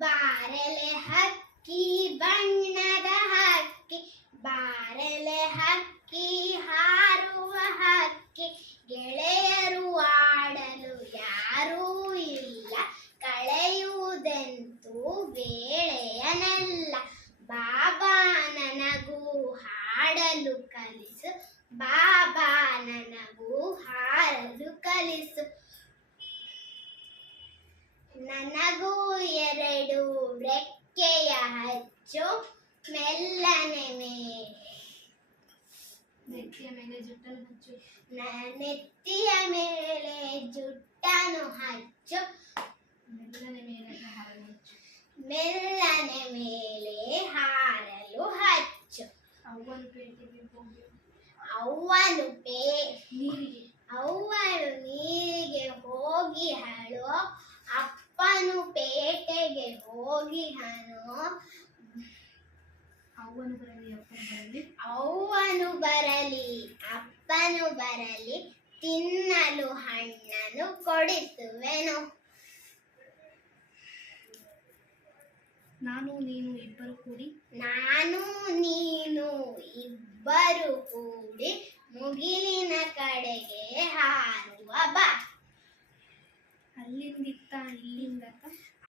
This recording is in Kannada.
ಬಾರೆಲೆ ಹಕ್ಕಿ ಬಣ್ಣದ ಹಕ್ಕಿ, ಬಾರೆಲೆ ಹಕ್ಕಿ ಹಾರುವ ಹಕ್ಕಿ, ಗೆಳೆಯರು ಆಡಲು ಯಾರೂ ಇಲ್ಲ, ಕಳೆಯುವುದೆಂತೂ ವೇಳೆಯನಲ್ಲ. ಬಾಬಾ ನನಗೂ ಹಾಡಲು ಕಲಿಸು, ಬಾಬಾ ನನಗೂ ಹಾಡಲು ಕಲಿಸು. ನನಗೂ ಎರಡು ರೆಕ್ಕೆಯ ಹಚ್ಚು, ಮೆಲ್ಲನೆ ನೆತ್ತಿಯ ಮೇಲೆ ಜುಟ್ಟನ್ನು ಹಚ್ಚು, ನೆತ್ತಿಯ ಮೇಲೆ ಜುಟ್ಟನ್ನು ಹಚ್ಚು, ಮೆಲ್ಲನೆ ಮೇಲೆ ಹಾರಲು ಹಚ್ಚು, ಮೆಲ್ಲನೆ ಮೇಲೆ ಹಾರಲು ಹಚ್ಚು. ಅವ್ವನು ಪೇಟೆಗೆ ಹೋಗಿ ಅವ್ವನು ನೀರಿಗೆ ಅವ್ವನು ನೀರಿಗೆ ಹೋಗಿ ಹಳು, ಅಪ್ಪನು ಪೇಟೆಗೆ ಹೋಗಿ ಹನು. ಅವ್ವನು ಬರಲಿ ಅಪ್ಪನು ಬರಲಿ, ಅವ್ವನು ಬರಲಿ ಅಪ್ಪನು ಬರಲಿ, ತಿನ್ನಲು ಹಣ್ಣನ್ನು ಕೊಡಿಸುವೆನು. ನಾನು ನೀನು ಇಬ್ಬರು ಕೂಡಿ, ನಾನು ನೀನು ಇಬ್ಬರು ಕೂಡಿ ಮುಗಿಲಿನ ಕಡೆಗೆ ಹಾರುವ ಬಾ. ಅಲ್ಲಿಂದಿತ್ತ ಇಲ್ಲಿಂದತ್ತ